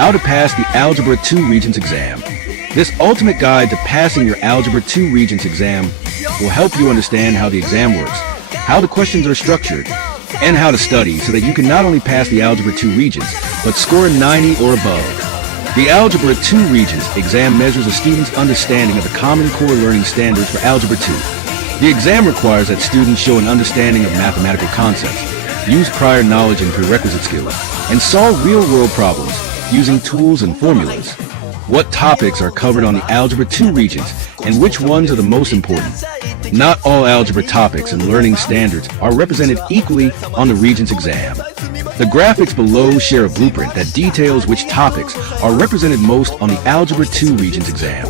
How to pass the Algebra 2 Regents exam. This ultimate guide to passing your Algebra 2 Regents exam will help you understand how the exam works, how the questions are structured, and how to study so that you can not only pass the Algebra 2 Regents, but score a 90 or above. The Algebra 2 Regents exam measures a student's understanding of the Common Core learning standards for Algebra 2. The exam requires that students show an understanding of mathematical concepts, use prior knowledge and prerequisite skills, and solve real-world problems using tools and formulas. What topics are covered on the Algebra 2 Regents, and which ones are the most important? Not all algebra topics and learning standards are represented equally on the Regents exam. The graphics below share a blueprint that details which topics are represented most on the Algebra 2 Regents exam.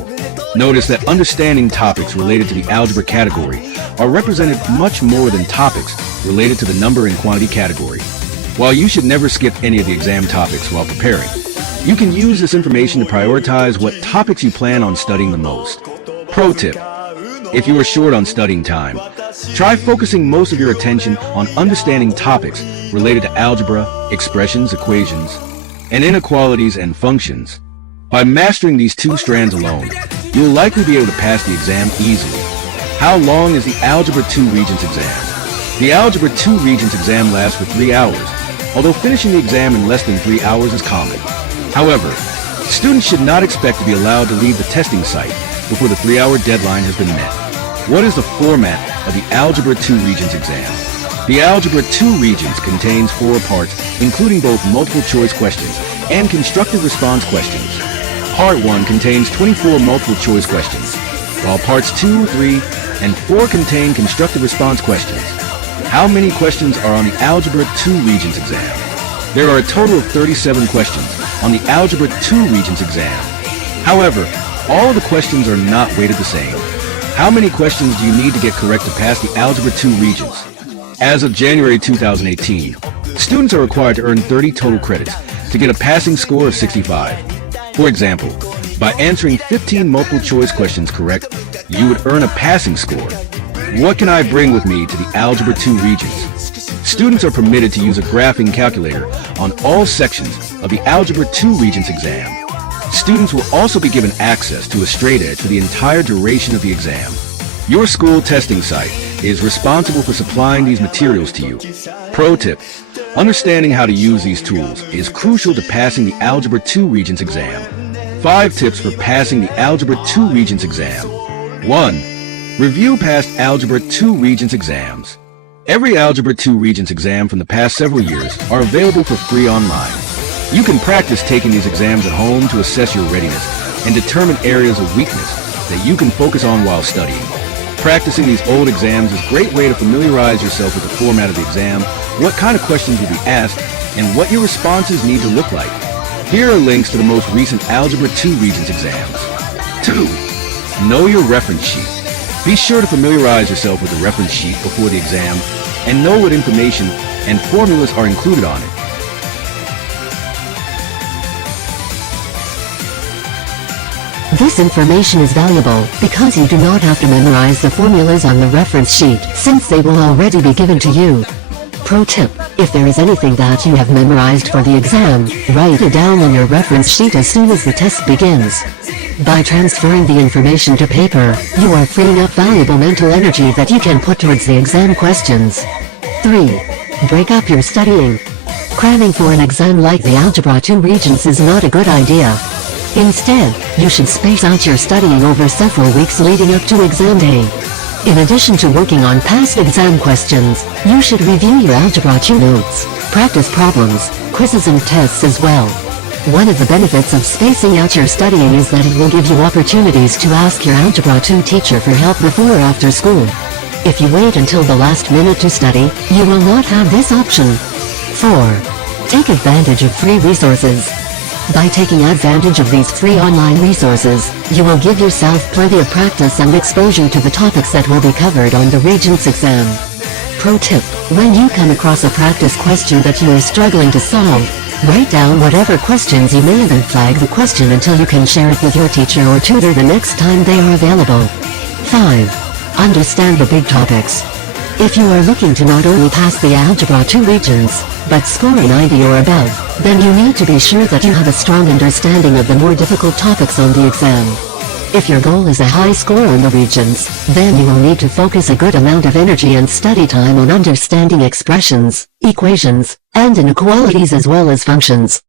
Notice that understanding topics related to the algebra category are represented much more than topics related to the number and quantity category. While you should never skip any of the exam topics while preparing, you can use this information to prioritize what topics you plan on studying the most. Pro tip: if you are short on studying time, try focusing most of your attention on understanding topics related to algebra, expressions, equations, and inequalities and functions. By mastering these two strands alone, you'll likely be able to pass the exam easily. How long is the Algebra 2 Regents exam? The Algebra 2 Regents exam lasts for 3 hours, although finishing the exam in less than 3 hours is common. However, students should not expect to be allowed to leave the testing site before the 3-hour deadline has been met. What is the format of the Algebra 2 Regents exam? The Algebra 2 Regents contains 4 parts, including both multiple choice questions and constructive response questions. Part 1 contains 24 multiple choice questions, while parts 2, 3, and 4 contain constructive response questions. How many questions are on the Algebra 2 Regents exam? There are a total of 37 questions on the Algebra 2 Regents exam. However, all of the questions are not weighted the same. How many questions do you need to get correct to pass the Algebra 2 Regents? As of January 2018, students are required to earn 30 total credits to get a passing score of 65. For example, by answering 15 multiple choice questions correct, you would earn a passing score. What can I bring with me to the Algebra 2 Regents? Students are permitted to use a graphing calculator on all sections of the Algebra 2 Regents exam. Students will also be given access to a straight edge for the entire duration of the exam. Your school testing site is responsible for supplying these materials to you. Pro tip: understanding how to use these tools is crucial to passing the Algebra 2 Regents exam. 5 tips for passing the Algebra 2 Regents exam. 1. Review past Algebra 2 Regents exams. Every Algebra 2 Regents exam from the past several years are available for free online. You can practice taking these exams at home to assess your readiness and determine areas of weakness that you can focus on while studying. Practicing these old exams is a great way to familiarize yourself with the format of the exam, what kind of questions will be asked, and what your responses need to look like. Here are links to the most recent Algebra 2 Regents exams. 2. Know your reference sheet. Be sure to familiarize yourself with the reference sheet before the exam and know what information and formulas are included on it. This information is valuable because you do not have to memorize the formulas on the reference sheet, since they will already be given to you. Pro tip: if there is anything that you have memorized for the exam, write it down on your reference sheet as soon as the test begins. By transferring the information to paper, you are freeing up valuable mental energy that you can put towards the exam questions. 3. Break up your studying. Cramming for an exam like the Algebra 2 Regents is not a good idea. Instead, you should space out your studying over several weeks leading up to exam day. In addition to working on past exam questions, you should review your Algebra 2 notes, practice problems, quizzes and tests as well. One of the benefits of spacing out your studying is that it will give you opportunities to ask your Algebra 2 teacher for help before or after school. If you wait until the last minute to study, you will not have this option. 4. Take advantage of free resources. By taking advantage of these free online resources, you will give yourself plenty of practice and exposure to the topics that will be covered on the Regents exam. Pro tip: when you come across a practice question that you are struggling to solve, write down whatever questions you may have and flag the question until you can share it with your teacher or tutor the next time they are available. 5. Understand the big topics. If you are looking to not only pass the Algebra 2 regions, but score a 90 or above, then you need to be sure that you have a strong understanding of the more difficult topics on the exam. If your goal is a high score on the regions, then you will need to focus a good amount of energy and study time on understanding expressions, equations, and inequalities as well as functions.